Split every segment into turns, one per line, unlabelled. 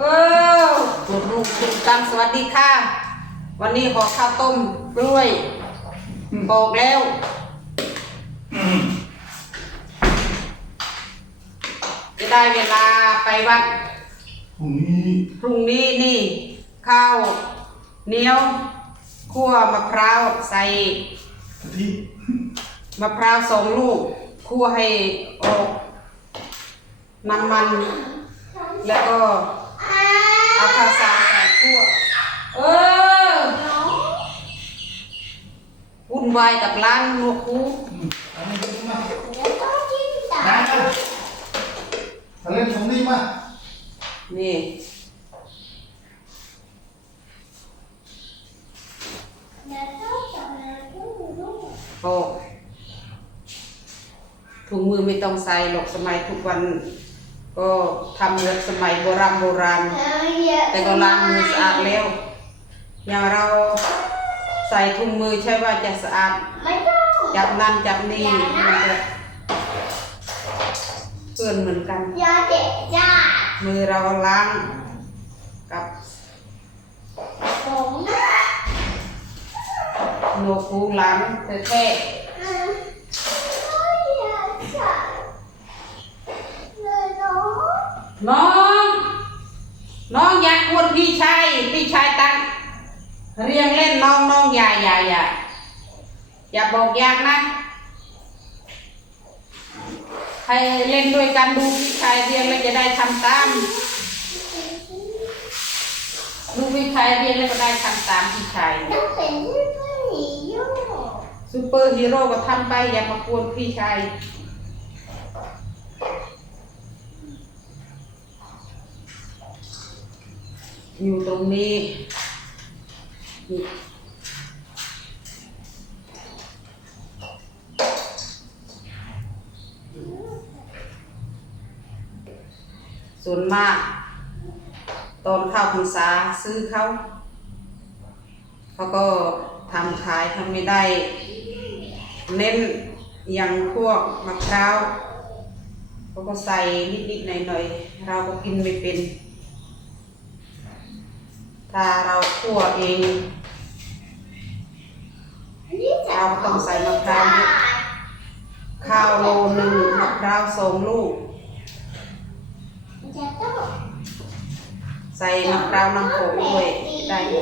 เออลูกลูกลูกกันสวัสดีค่ะ วันนี้ขอข้าวต้มกล้วยบอกแล้วจะได้เวลาไปวัด
พรุ่งนี้
พรุ่งนี้นี่ข้าวเหนียวคั่วมะพร้าวใส่
กะทิ
มะพร้าวสองลูกคั่วให้ออกน้ำมัน แล้วก็ เอาข้าวสารใส่คั่วเออวุ่นวายกับร้านนวคู
อืมเอาเล่นตรงนี้มาได้นะเอาเล่นตรงนี้มา
นี่โอ้ถุงมือไม่ต้องใส่หรอกสมัยทุกวัน ก็ทำเหมือนสมัยโบราณโบราณ แต่ก็ล้างมือสะอาดแล้ว อย่างเราใส่ถุงมือใช่ว่าจะสะอาด
ไม่ต้อง
จับนั่นจับนี่มันจะเปื้อนเหมือนกัน
ยาเด็กจ้า
มือเราล้างกับ
ผม
โนคูล้างแท้
อืมไม่อยากใส่เลยเนาะ
ๆน้อง น้องอยากกวนพี่ชายพี่ชายตั้งเรียงเล่นน้องน้องอย่าอย่าอย่าอย่าบอกอยากนะให้เล่นด้วยกันดูพี่ชายเรียนแล้วจะได้ทำตามดูพี่ชายเรียนแล้วก็ได้ทำตามพี่ชาย
ต้องเป็นที่ผู้หญิงอยู่
ซูเปอร์ฮีโร่ก็ทำไปอย่ามากวนพี่ชาย อยู่ตรงนี้นี่ส่วนมาก ตอนเข้าพรรษาซื้อเขาเขาก็ทำขายทำไม่ได้ เน้นอย่างพวกมะพร้าวเขาก็ใส่นิดๆหน่อยๆเราก็กินไม่เป็น ถ้าเราคั่วเองเราก็ต้องใส่มะพร้าวเยอะข้าวโลหนึ่งมะพร้าวสองลูก ใส่มะพร้าวน้ำผงด้วยได้ไหม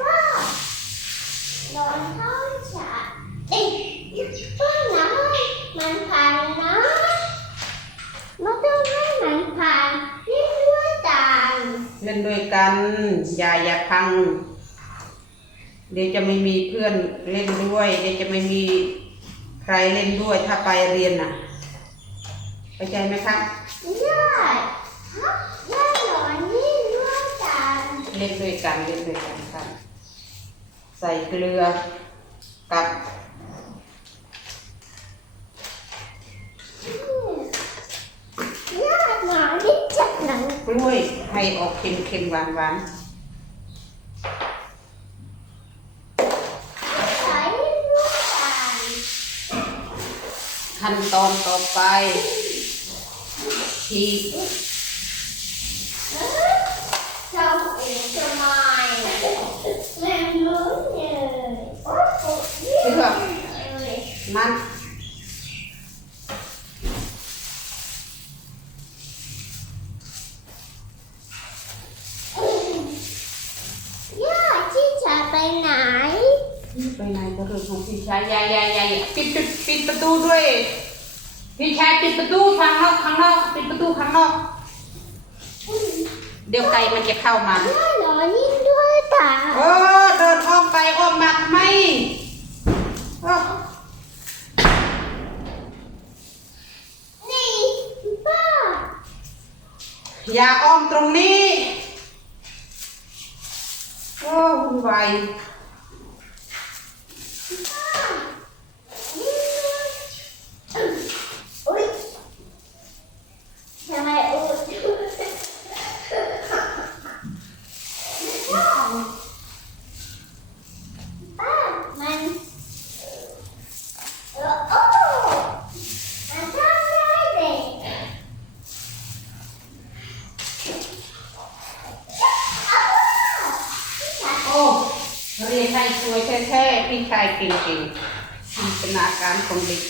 ป้าโดนเข้าฉาเอ้ยป้าน้ำมันพันนะเราต้องให้มันพันนี่ด้วยกัน
เล่นด้วยกัน อย่าอย่าพัง เดี๋ยวจะไม่มีเพื่อนเล่นด้วย เดี๋ยวจะไม่มีใครเล่นด้วยถ้าไปเรียนน่ะเข้าใจไหมครับ
ได้ฮะได้เหรอนี่ด้วยกัน
เล่นด้วยกันเล่นด้วยกันครับ ใส่เกลือกับ
ก
ล้วยให้ออกเค็มเค็มๆหวานหวาน
ใช้ด้วยกัน
ๆขั้นตอนต่อไปฉีก
ชอบเองทำไมแม่รู้เลยโอ้โห
เชือก
เลย
มัด
ย่าที่จะไปไหน
ไปไหนก็เรื่องของพี่ชายยายยายยายปิดปิดปิ ดประตูด้วยพี่ชายปิดประตูทางนอกข้างนอกปิดประตูข้างนอก เดี๋ยวไก่มันจะเข้ามา
ย่าเหรอยิ่งด้วยตา
เออเดินอ้อมไปอ้อมมาทำไมเอ้อ
นี่ป้า
อย่าอ้อมตรงนี้โอ้วุ่นว
ให้สวยแท้ๆพี่ชายเก่งๆจินตนาการของเด็ก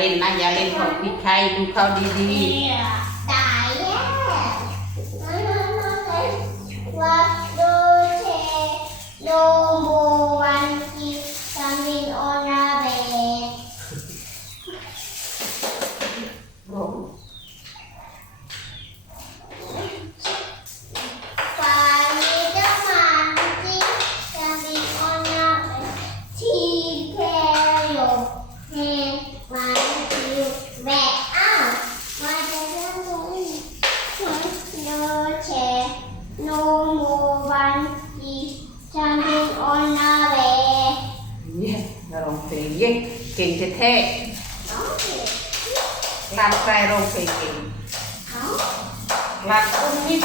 เล่นนะ
อย่าเล่
น
ของพิชัยดูเขาดี
ตายแล้วน้อง
ๆๆ
ว่าดูเชดู
บู Là con đi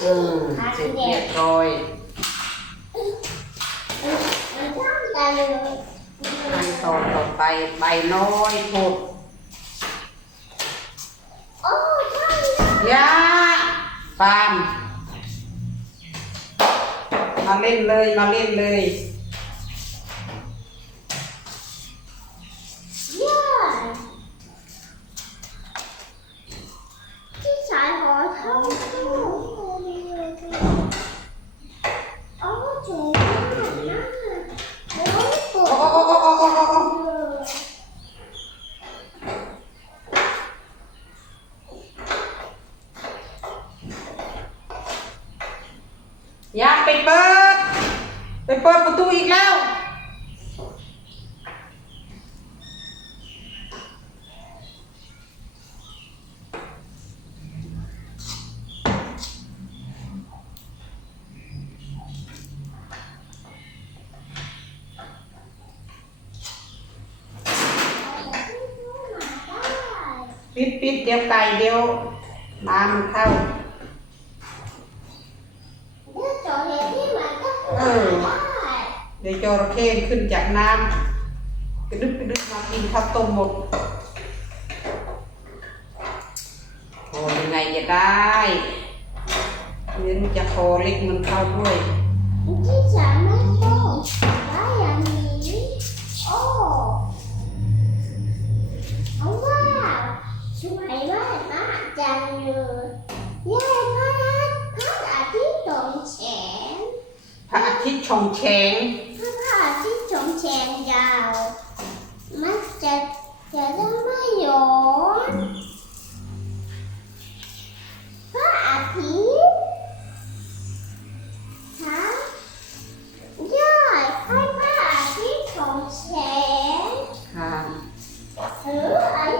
Ừ, chị biết rồi ใบน้อยโพดยาปามมาเล่นเลย มาเล่นเลย
ปิด
เดี๋ยวไก่เดี๋ยวน้ำมันเข้า
เออ เดี๋ยวจระเข้ขึ้นจากน้ำกระดึบกระดึ๊บมากินข้าวต้มหมดโอ้ยังไงจะได้เลี้ยงจะคอเล็กมันเข้าด้วย
ที่สามไม่ นะจังเลยยายพระอาทิตย์พระอาทิตย์ตรงแฉง
พระอาทิตย์ชงแฉง
ถ้าพระอาทิตย์ตรงแฉงยาว มันจะจะได้ไม่ย้อนพระอาทิตย์ฮะยายให้พระอาทิตย์ตรงแฉง
ค่ะ
หรืออะไรจะรู้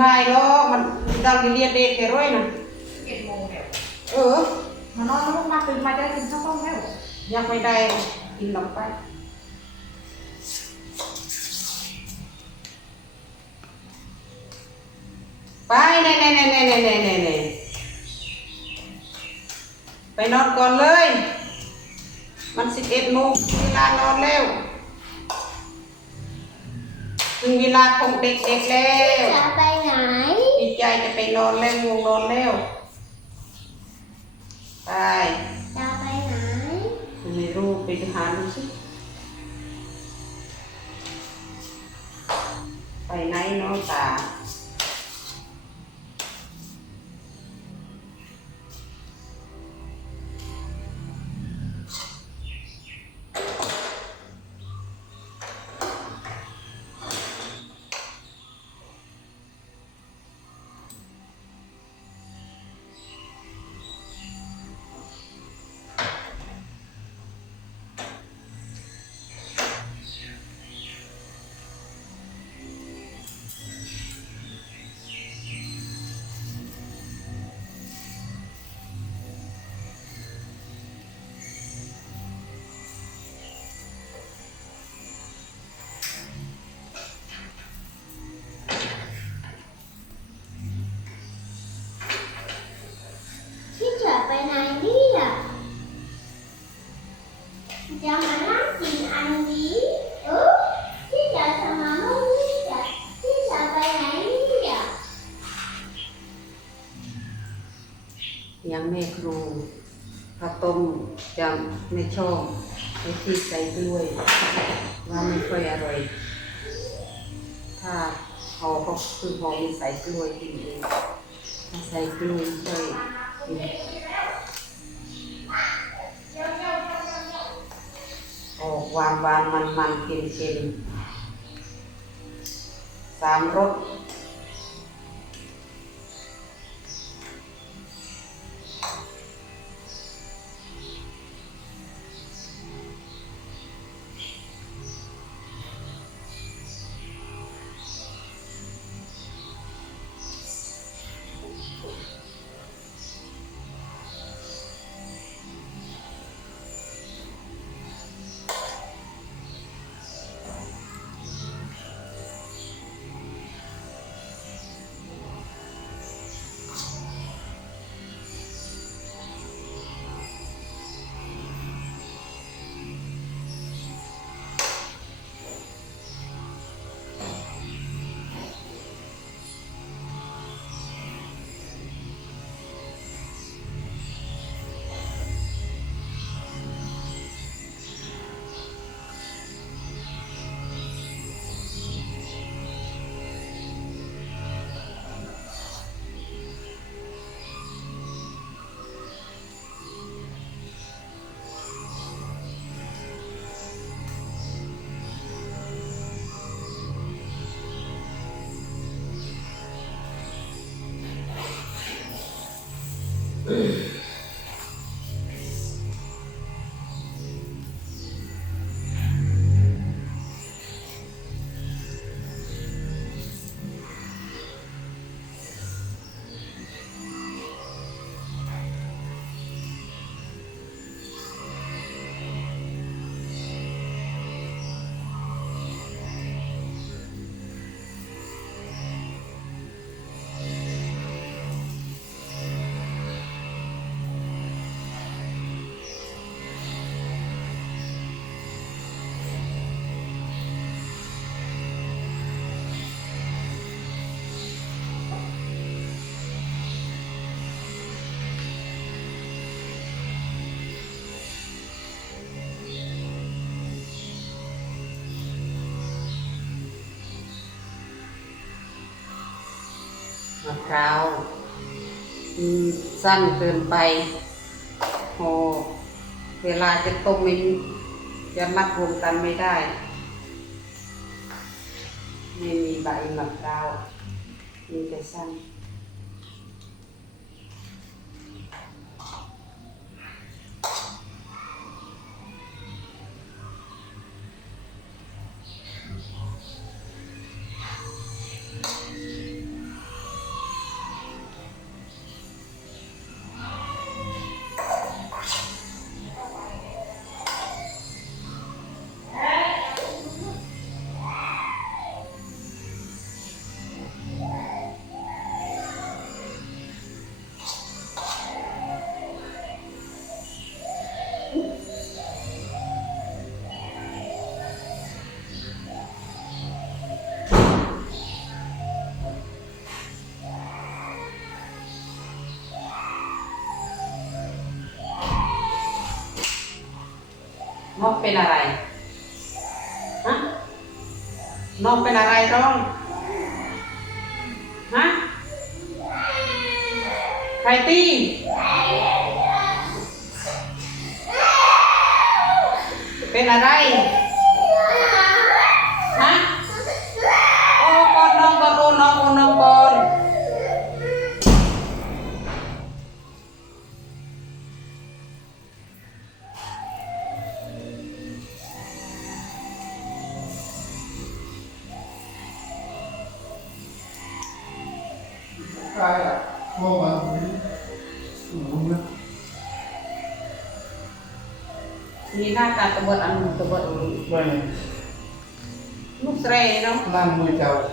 ไม่ได้
ต้
ม
ง่ายหรอกมันเราเรียนเด็กแค่ร้อยนะ
เจ็ดโมงแล้ว
เออ
มานอนแล้วมาตื่นมาจะได้กินข้าวต้มแล้ว
ยังไม่ได้กินลงไปไปเน่เน่เน่เน่เน่เน่เน่เน่ไปนอนก่อนเลย มันสิบเอ็ดโมงเวลานอนแล้ว ถึงเวลาของเด็กๆแล้ว
จะไปไหน
ดีใจจะไปนอนแล้วง่วงนอนแล้วไป
จะไปไหน
ไม่รู้ไปหาดูสิไปไหนเน้องตา
ยัง
แม่ครูข้าวต้มยังไม่ชอบไอ้ที่ใส่กล้วยว่าไม่ค่อยอร่อย ถ้าห่อก็คือห่อมีใส่กล้วยกินเองถ้าใส่กล้วยค่อยกินออกหวานหวานมันมันเค็มเค็มสามรส ม คราวสั้นเกินไปโอเวลาจะต้มมันจะมัดรวมกันไม่ได้ ไม่มีใบมะพร้าวมีแต่สั้น เป็นอะไรฮะนกเป็นอะไรร้องฮะใครตี เน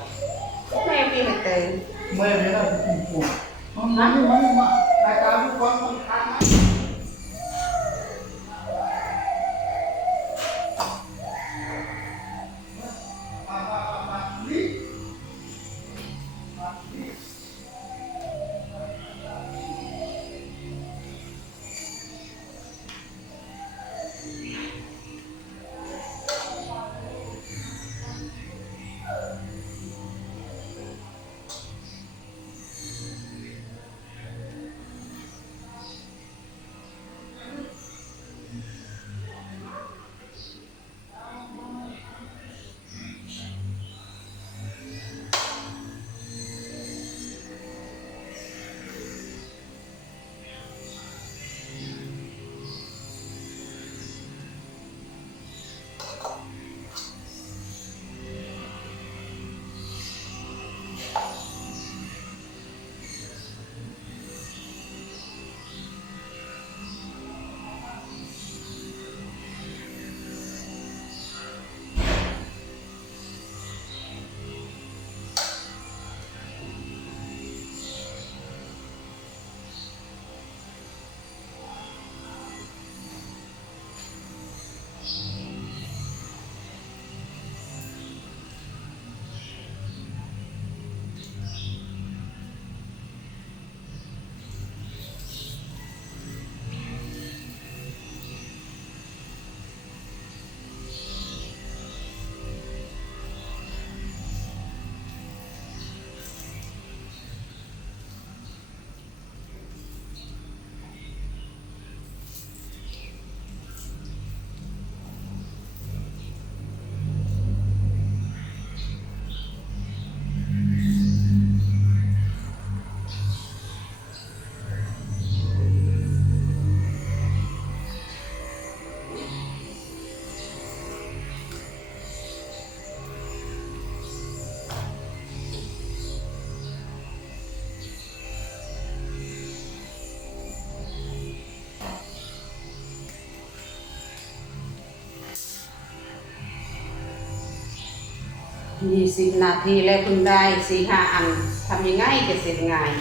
ยี่
สิบนาทีแล้วเพิ่งได้สี่ห้าอันทำยังไงจะเสร็จง่าย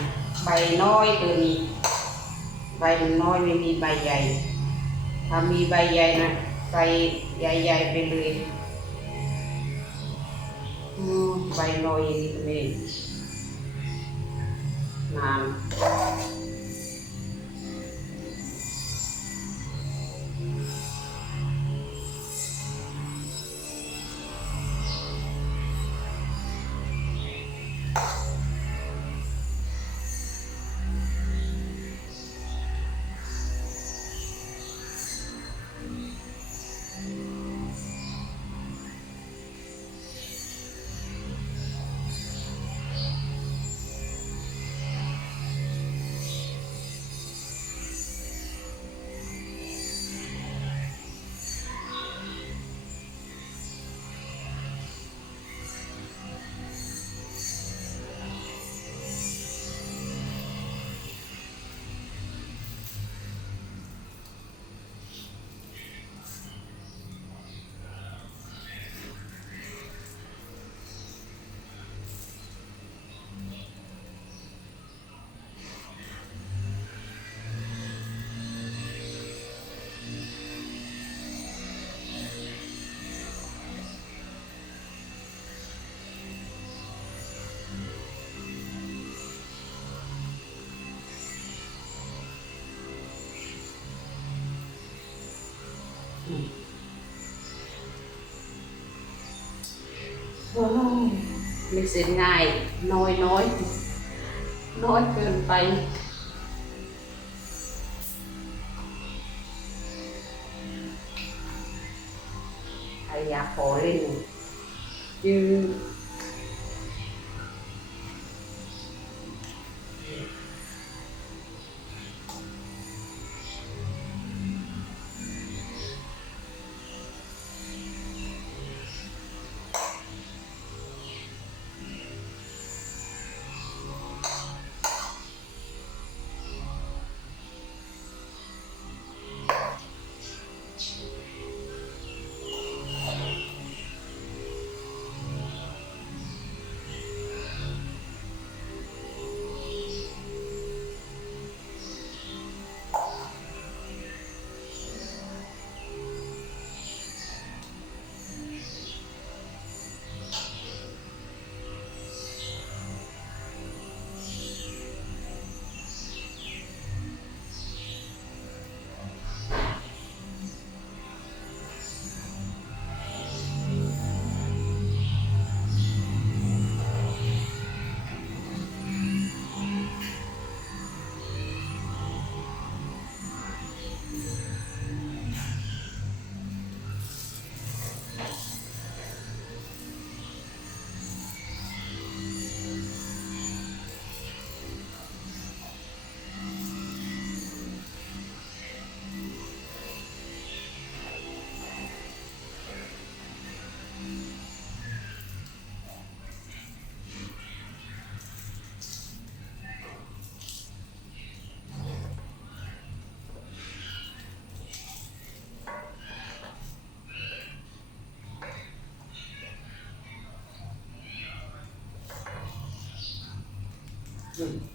ใบน้อยเกินใบมันน้อยไม่มีใบใหญ่ ถ้ามีใบใหญ่นะใบใหญ่ๆไปเลยอืมใบน้อยอย่างนี้เลยนาน มีเสียง่ายน้อยน้อยน้อยเกินไป ใครอยากขอเล่นยืน อืม